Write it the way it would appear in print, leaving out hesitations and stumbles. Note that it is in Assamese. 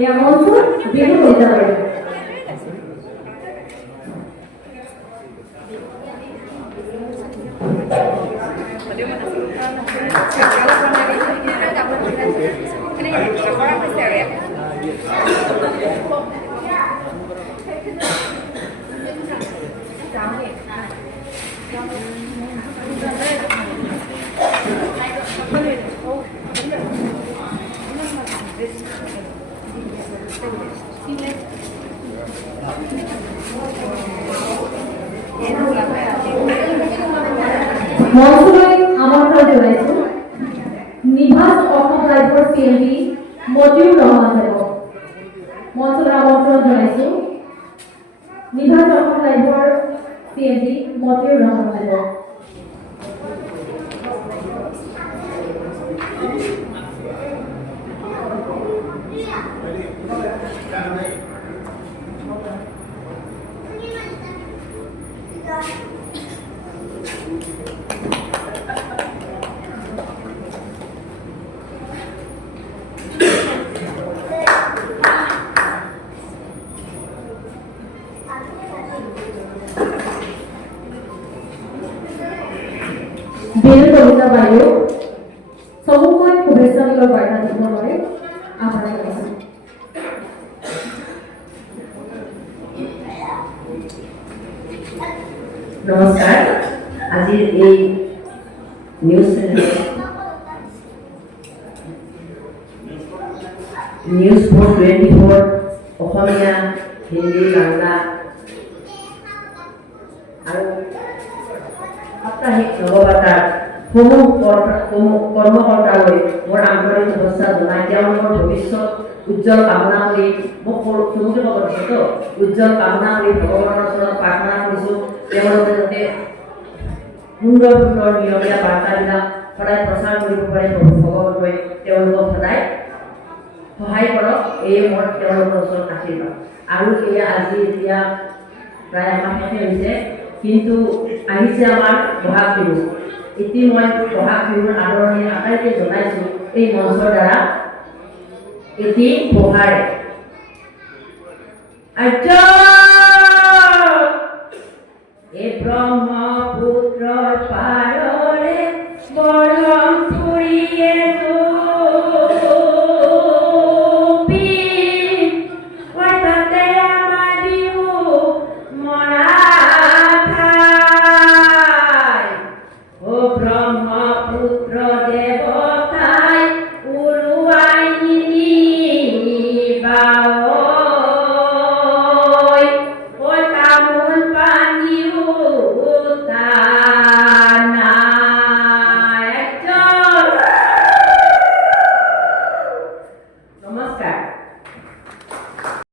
এয়া মঞ্চ বিহু কবিতা বাইদেউ। মঞ্চলৈ আমন্ত্ৰণ জনাইছো নিভাজ অসম ৰাইজৰ CMD মতিউৰ ৰহমান দেৱক। মঞ্চলৈ আমন্ত্ৰণ জনাইছো নিভাজ অসম ৰাইজৰ CMD মতিউৰ ৰহমান দেৱক। বিহু কবিতা বাইদেউ চমুকৈ শুভেচ্ছামূলক বাৰ্তা দিবৰ বাবে আহ্বান জনাইছো। নমস্কাৰ। আজিৰ এই নিউজ চেনেল নিউজ 424 অসমীয়া, হিন্দী, বাংলা আৰু সাপ্তাহিক নৱবাৰ্তাৰ সমূহ কৰ্মকৰ্তালৈ মোৰ আন্তৰিক শুভেচ্ছা জনাই তেওঁলোকৰ ভৱিষ্যত উজ্জ্বল কামনা কৰি মোক চমুকৈ ক'ব দিছোঁ উজ্জ্বল কামনা কৰি ভগৱানৰ ওচৰত প্ৰাৰ্থনা কৰিছোঁ তেওঁলোকে যাতে সুন্দৰ সুন্দৰ নিয়মীয়া বাৰ্তাবিলাক সদায় প্ৰচাৰ কৰিব পাৰে। ভগৱানলৈ তেওঁলোকক সদায় সহায় কৰক, এই মোৰ তেওঁলোকৰ ওচৰত আশীৰ্বাদ। আৰু এয়া আজি এতিয়া প্ৰায় আমাৰ শেষে হৈছে, কিন্তু আহিছে আমাৰ বহাগ বিহু। এতিয়া মই বহাগ বিহুৰ আদৰণি আটাইকে জনাইছোঁ এই মঞ্চৰ দ্বাৰা। এটি বহাৰে আৰ্য